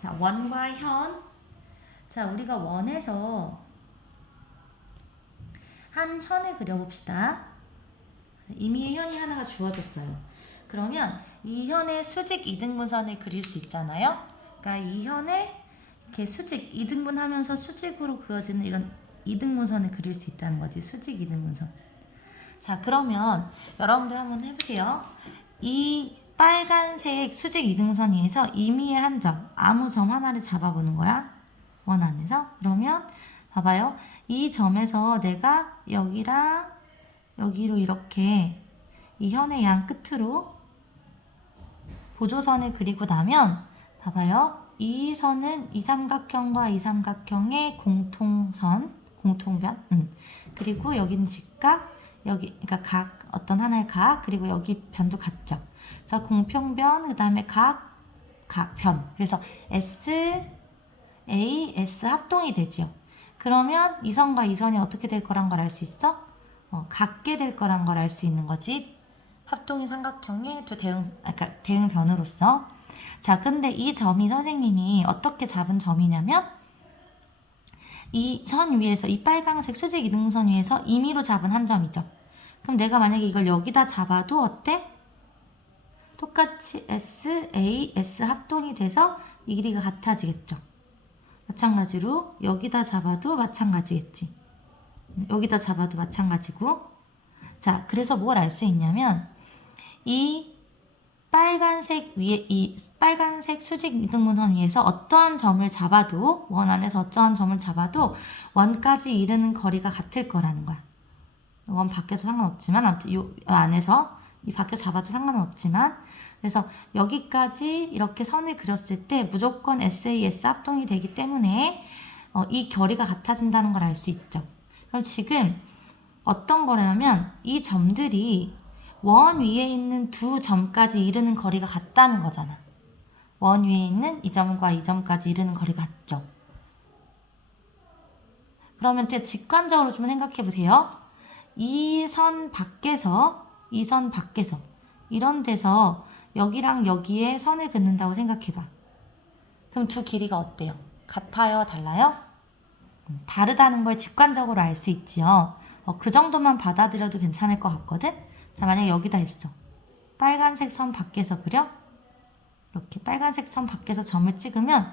자, 원과 현. 자, 우리가 원에서 한 현을 그려봅시다. 이미 현이 하나가 주어졌어요. 그러면 이 현의 수직 이등분선을 그릴 수 있잖아요. 그러니까 이 현에 이렇게 수직 이등분하면서 수직으로 그어지는 이런 이등분선을 그릴 수 있다는 거지. 수직 이등분선. 자, 그러면 여러분들 한번 해보세요. 이 빨간색 수직 이등선 위에서 임의의 한 점, 아무 점 하나를 잡아보는 거야. 원 안에서. 그러면 봐봐요. 이 점에서 내가 여기랑 여기로 이렇게 이 현의 양 끝으로 보조선을 그리고 나면 봐봐요. 이 선은 이 삼각형과 이 삼각형의 공통선, 공통변. 그리고 여기는 직각, 여기 그러니까 각 어떤 하나의 각, 그리고 여기 변도 같죠. 그래서 공평변, 그다음에 각, 변. 그래서 S, A, S 합동이 되죠. 그러면 이 선과 이 선이 어떻게 될 거란 걸 알 수 있어? 같게 될 거란 걸 알 수 있는 거지. 합동이 삼각형의 두 대응변으로서. 자, 근데 이 점이 선생님이 어떻게 잡은 점이냐면 이 선 위에서 이 빨간색 수직 이등선 위에서 임의로 잡은 한 점이죠. 그럼 내가 만약에 이걸 여기다 잡아도 어때? 똑같이 S, A, S 합동이 돼서 이 길이가 같아지겠죠. 마찬가지로 여기다 잡아도 마찬가지겠지. 여기다 잡아도 마찬가지고. 자, 그래서 뭘 알 수 있냐면 이 빨간색 위에 이 빨간색 수직 이등분선 위에서 어떠한 점을 잡아도 원 안에서 어떠한 점을 잡아도 원까지 이르는 거리가 같을 거라는 거야. 원 밖에서 상관없지만 아무튼 이 안에서 이 밖에서 잡아도 상관은 없지만 그래서 여기까지 이렇게 선을 그렸을 때 무조건 SAS 합동이 되기 때문에 이 결이가 같아진다는 걸 알 수 있죠. 그럼 지금 어떤 거냐면 이 점들이 원 위에 있는 두 점까지 이르는 거리가 같다는 거잖아. 원 위에 있는 이 점과 이 점까지 이르는 거리가 같죠. 그러면 이제 직관적으로 좀 생각해 보세요. 이 선 밖에서 이런 데서 여기랑 여기에 선을 긋는다고 생각해 봐. 그럼 두 길이가 어때요? 같아요? 달라요? 다르다는 걸 직관적으로 알 수 있지요. 그 정도만 받아들여도 괜찮을 것 같거든? 자, 만약에 여기다 했어. 빨간색 선 밖에서 그려? 이렇게 빨간색 선 밖에서 점을 찍으면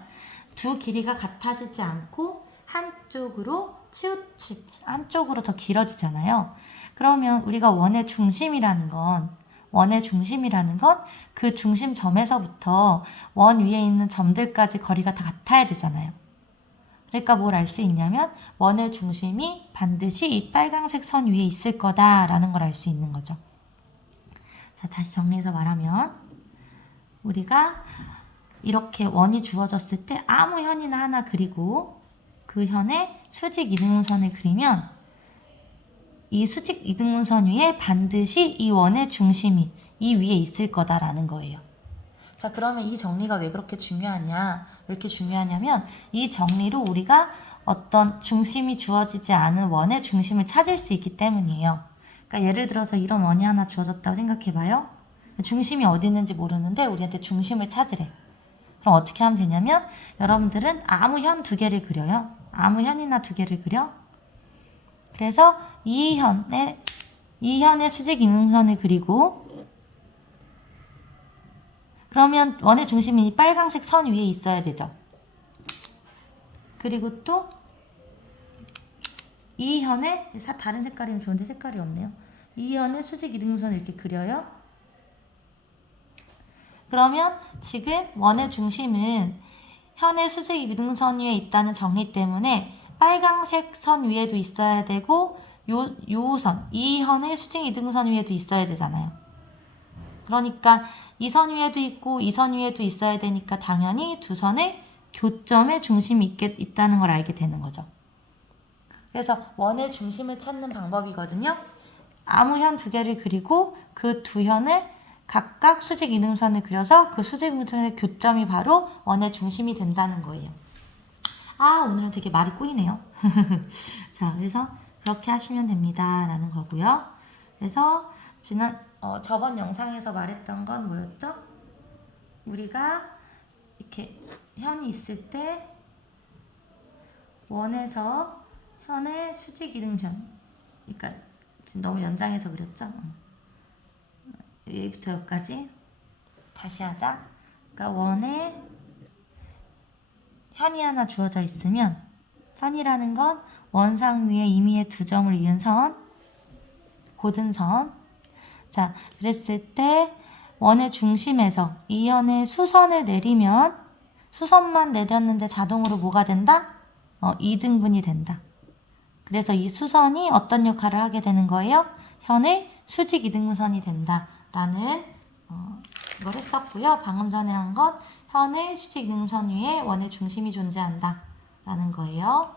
두 길이가 같아지지 않고 한쪽으로 치우치지, 한쪽으로 더 길어지잖아요. 그러면 우리가 원의 중심이라는 건 그 중심점에서부터 원 위에 있는 점들까지 거리가 다 같아야 되잖아요. 그러니까 뭘 알 수 있냐면 원의 중심이 반드시 이 빨간색 선 위에 있을 거다라는 걸 알 수 있는 거죠. 자, 다시 정리해서 말하면 우리가 이렇게 원이 주어졌을 때 아무 현이나 하나 그리고 그 현에 수직 이등분선을 그리면 이 수직 이등분선 위에 반드시 이 원의 중심이 이 위에 있을 거다라는 거예요. 자, 그러면 이 정리가 왜 그렇게 중요하냐? 왜 이렇게 중요하냐면 이 정리로 우리가 어떤 중심이 주어지지 않은 원의 중심을 찾을 수 있기 때문이에요. 그러니까 예를 들어서 이런 원이 하나 주어졌다고 생각해봐요. 중심이 어디 있는지 모르는데 우리한테 중심을 찾으래. 그럼 어떻게 하면 되냐면 여러분들은 아무 현 두 개를 그려요. 아무 현이나 두 개를 그려. 그래서 이 현의 수직 이등분선을 그리고 그러면 원의 중심이 빨간색 선 위에 있어야 되죠. 그리고 또 이 현에 다른 색깔이면 좋은데 색깔이 없네요. 이 현의 수직 이등분선을 이렇게 그려요. 그러면 지금 원의 중심은 현의 수직 이등분선 위에 있다는 정리 때문에 빨간색 선 위에도 있어야 되고 이 현의 수직 이등분선 위에도 있어야 되잖아요. 그러니까 이 선 위에도 있고 이 선 위에도 있어야 되니까 당연히 두 선의 교점에 중심이 있다는 걸 알게 되는 거죠. 그래서 원의 중심을 찾는 방법이거든요. 아무 현 두 개를 그리고 그 두 현을 각각 수직 이등분선을 그려서 그 수직 이등분선의 교점이 바로 원의 중심이 된다는 거예요. 오늘은 되게 말이 꼬이네요. 자, 그래서 그렇게 하시면 됩니다. 라는 거고요. 그래서 저번 영상에서 말했던 건 뭐였죠? 우리가 이렇게 현이 있을 때 원에서 현의 수직이등변. 그러니까 지금 너무 연장해서 그렸죠? 여기부터 여기까지 다시 하자. 그러니까 원에 현이 하나 주어져 있으면 현이라는 건 원상 위에 임의의 두 점을 이은 선, 고등선. 자, 그랬을 때 원의 중심에서 이 현의 수선을 내리면 수선만 내렸는데 자동으로 뭐가 된다? 2등분이 된다. 그래서 이 수선이 어떤 역할을 하게 되는 거예요? 현의 수직 이등분선이 된다라는 걸 했었고요. 방금 전에 한 건 현의 수직 이등분선 위에 원의 중심이 존재한다 라는 거예요.